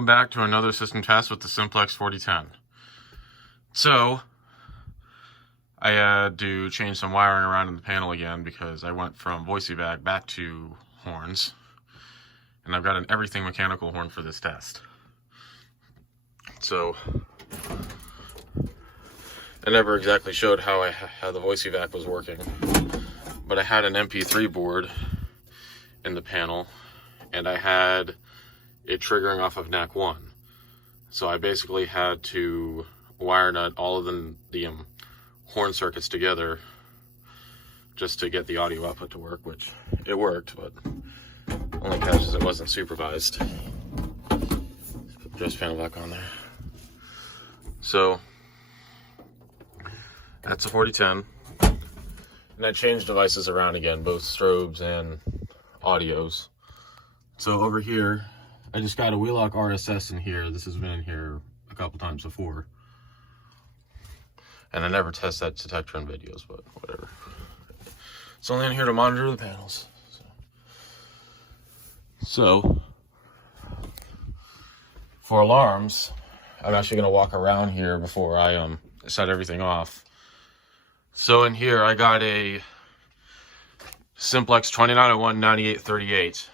welcome back to another system test with the Simplex 4010. So, I had to change some wiring around in the panel again because I went from voice evac back to horns. And I've got an everything mechanical horn for this test. So, I never exactly showed how the voice evac was working. But I had an MP3 board in the panel, and I had it triggering off of NAC 1. So I basically had to wire nut all of the horn circuits together just to get the audio output to work, which it worked, but only catches it wasn't supervised. Put the adjust panel back on there. So that's a 4010. And I changed devices around again, both strobes and audios. So over here, I just got a Wheelock RSS in here. This has been in here a couple times before. And I never test that detector in videos, but whatever. It's only in here to monitor the panels. So for alarms, I'm actually going to walk around here before I set everything off. So in here, I got a Simplex 2901-9838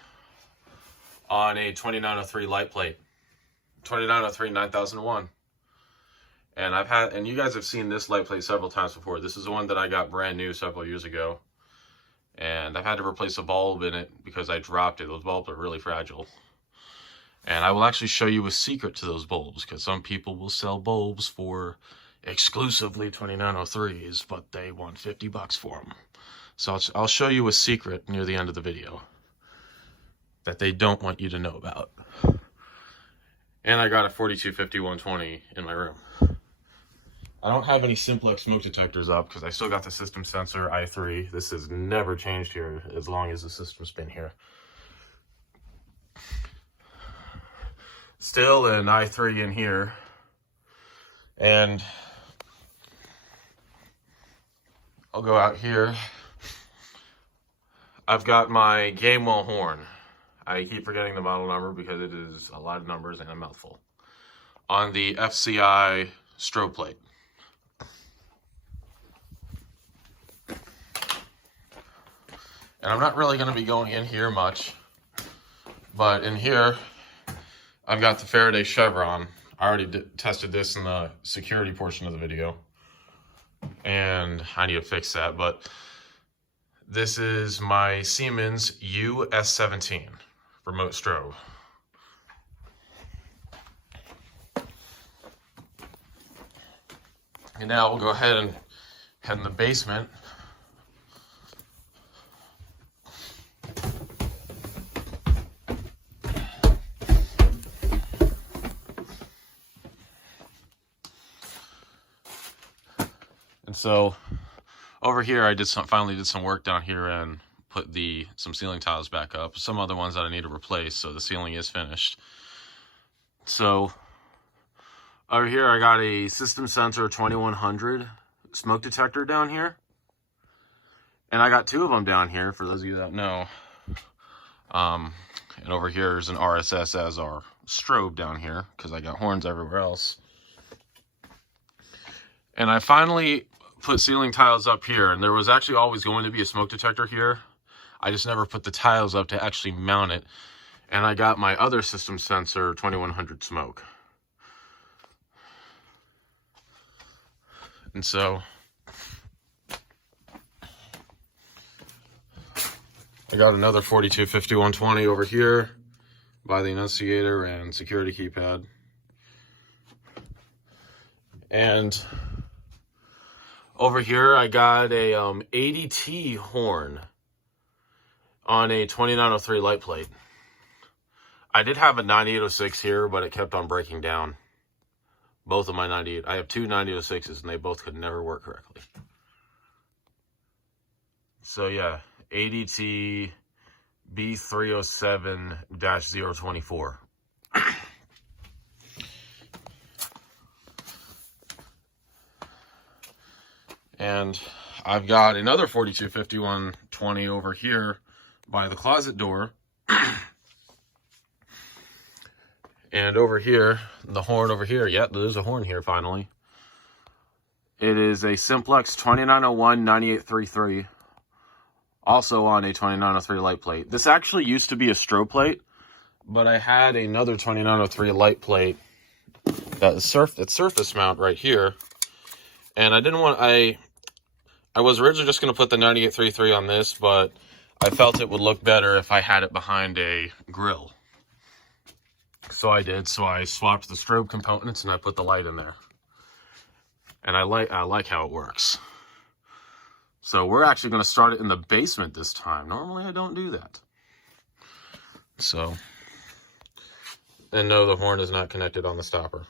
on a 2903 light plate, 2903 9001. And you guys have seen this light plate several times before. This is the one that I got brand new several years ago. And I've had to replace a bulb in it because I dropped it. Those bulbs are really fragile. And I will actually show you a secret to those bulbs, because some people will sell bulbs for exclusively 2903s, but they want $50 for them. So I'll show you a secret near the end of the video that they don't want you to know about. And I got a 4250-120 in my room. I don't have any Simplex smoke detectors up because I still got the system sensor i3. This has never changed here as long as the system's been here. Still an i3 in here. And I'll go out here. I've got my Gamewell horn. I keep forgetting the model number because it is a lot of numbers and a mouthful. On the FCI strobe plate. And I'm not really going to be going in here much. But in here, I've got the Faraday chevron. I already tested this in the security portion of the video. And I need to fix that. But this is my Siemens US17 remote strobe. And now we'll go ahead and head in the basement. And so over here, I finally did some work down here and put some ceiling tiles back up. Some other ones that I need to replace, so the ceiling is finished. So over here, I got a System Sensor 2100 smoke detector down here. And I got two of them down here, for those of you that know. And over here is an RSS as our strobe down here, because I got horns everywhere else. And I finally put ceiling tiles up here, and there was actually always going to be a smoke detector here. I just never put the tiles up to actually mount it. And I got my other System Sensor 2100 smoke. And so I got another 4250-120 over here by the annunciator and security keypad. And over here, I got a ADT horn on a 2903 light plate. I did have a 9806 here, but it kept on breaking down. Both of my 98. I have two 9806s, and they both could never work correctly. So yeah, ADT B307-024. And I've got another 4250-120 over here by the closet door. And And over here, the horn over here, yeah, there's a horn here finally. It is a Simplex 2901 9833, also on a 2903 light plate. This actually used to be a strobe plate, but I had another 2903 light plate that surface mount right here, and I didn't want, I was originally just going to put the 9833 on this, but I felt it would look better if I had it behind a grill. So I did. So I swapped the strobe components and I put the light in there. And I like how it works. So we're actually going to start it in the basement this time. Normally I don't do that. So, and no, the horn is not connected on the stopper.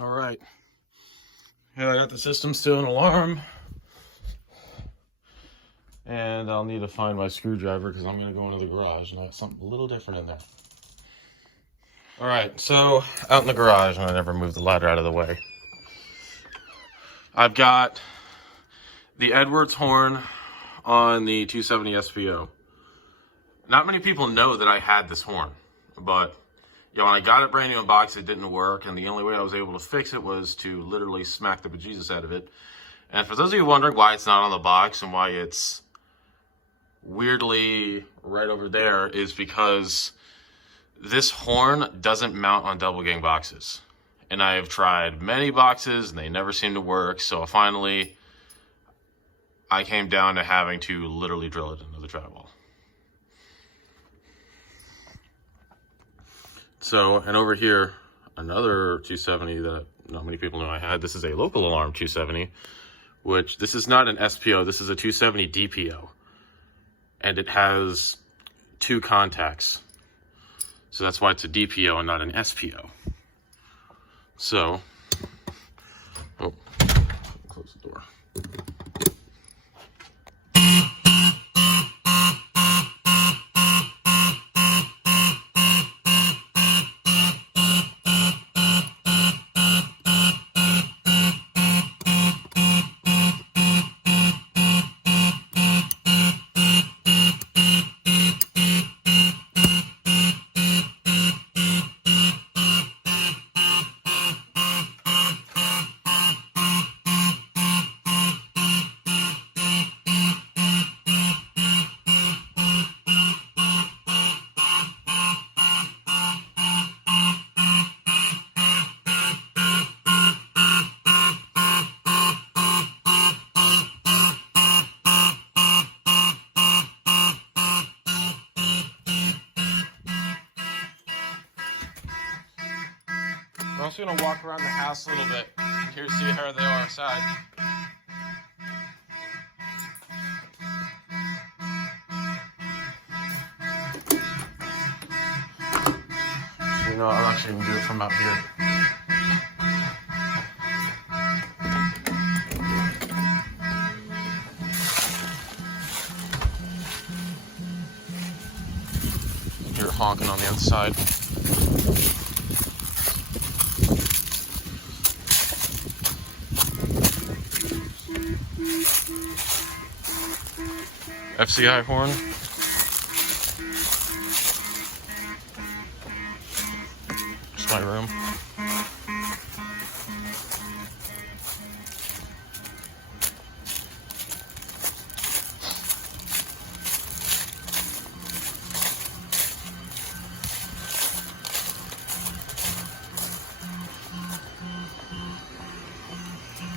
All right. Here I got the system still in alarm. And I'll need to find my screwdriver because I'm going to go into the garage and I have something a little different in there. All right, so out in the garage, and I never moved the ladder out of the way. I've got the Edwards horn on the 270 SPO. Not many people know that I had this horn, but when I got it brand new in box, it didn't work, and the only way I was able to fix it was to literally smack the bejesus out of it. And for those of you wondering why it's not on the box and why it's weirdly right over there, is because this horn doesn't mount on double gang boxes. And I have tried many boxes, and they never seem to work, so finally I came down to having to literally drill it into the drywall. So, and over here, another 270 that not many people know I had. This is a local alarm 270, which this is not an SPO. This is a 270 DPO. And it has 2 contacts. So that's why it's a DPO and not an SPO. So, oh, close the door. I'm also going to walk around the house a little bit. Here's see how they are outside. know, I'm actually going to do it from out here. You're honking on the other side. FCI horn. Just my room.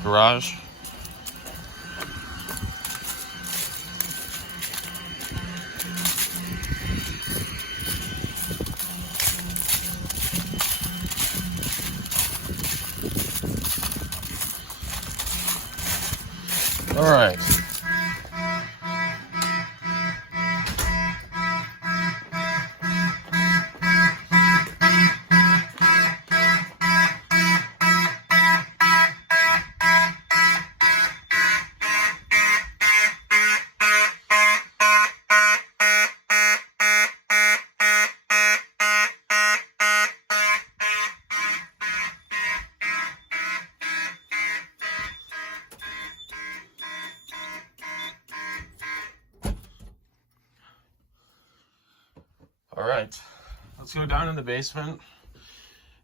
Garage. All right. All right, let's go down in the basement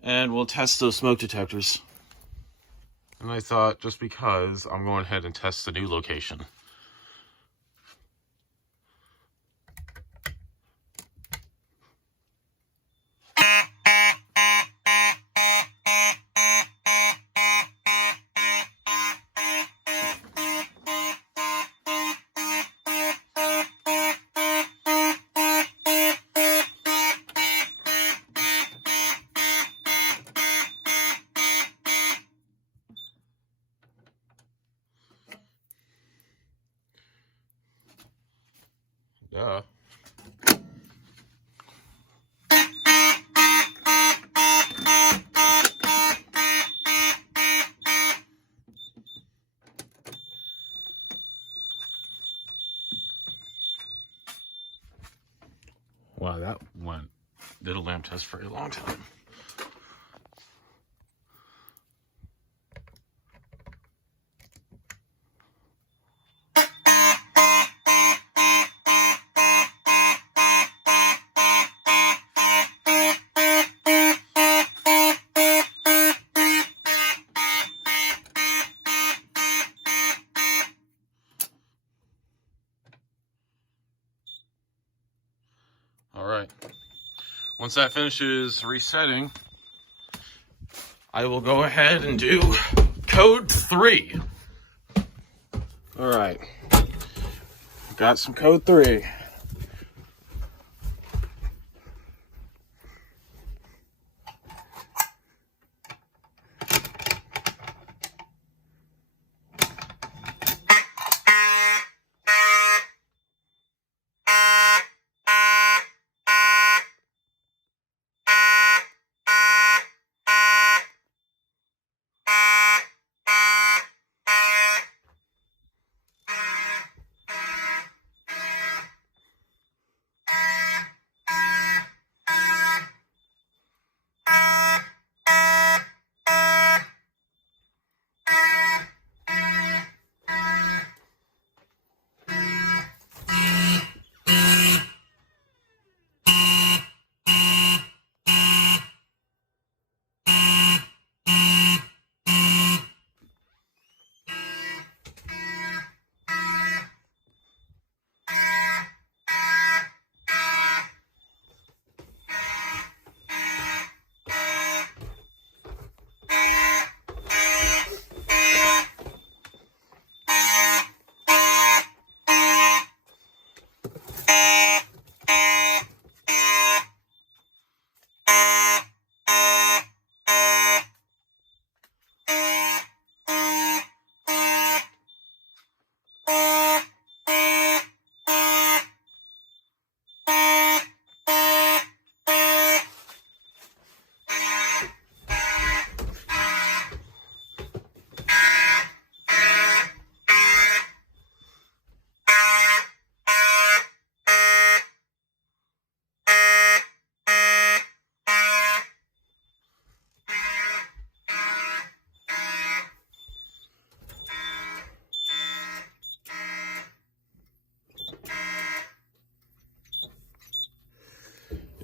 and we'll test those smoke detectors. And I thought, just because, I'm going ahead and test the new location. Yeah. Wow, that did a lamp test for a long time. All right. Once that finishes resetting, I will go ahead and do code 3. All right. Got some code 3.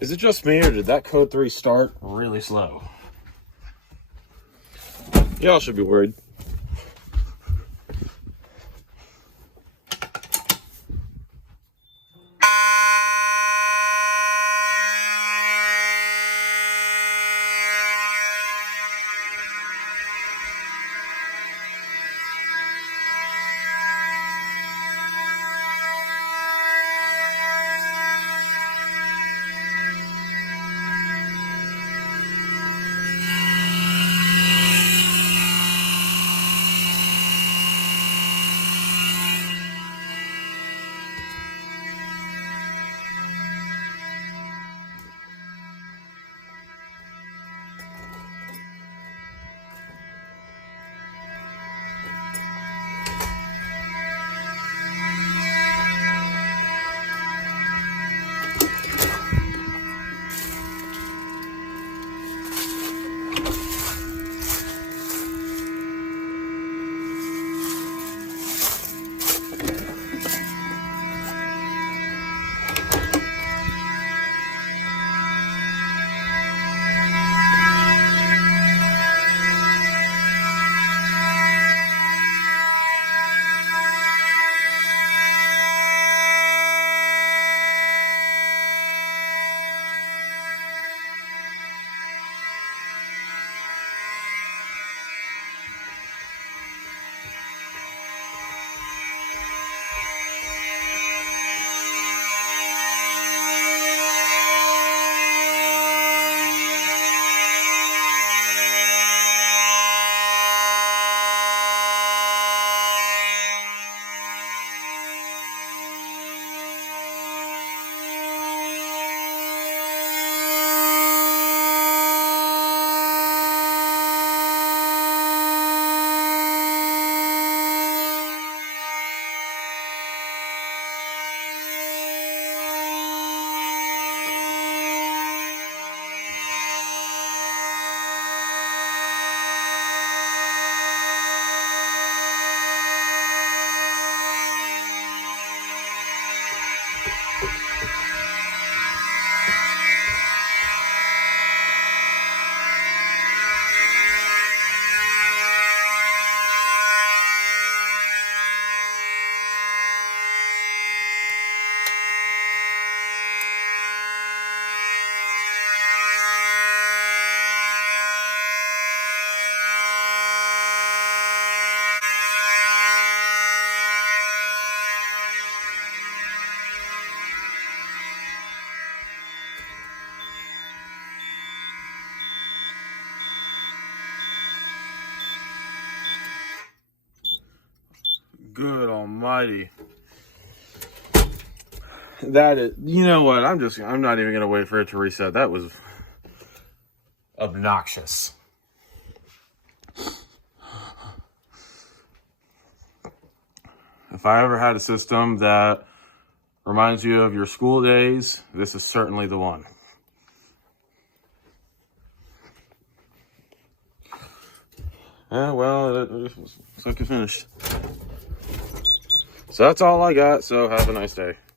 Is it just me, or did that code 3 start really slow? Y'all should be worried. Good almighty. That is, you know what? I'm not even gonna wait for it to reset. That was obnoxious. If I ever had a system that reminds you of your school days, this is certainly the one. Yeah, well, it's like it finished. So that's all I got, so have a nice day.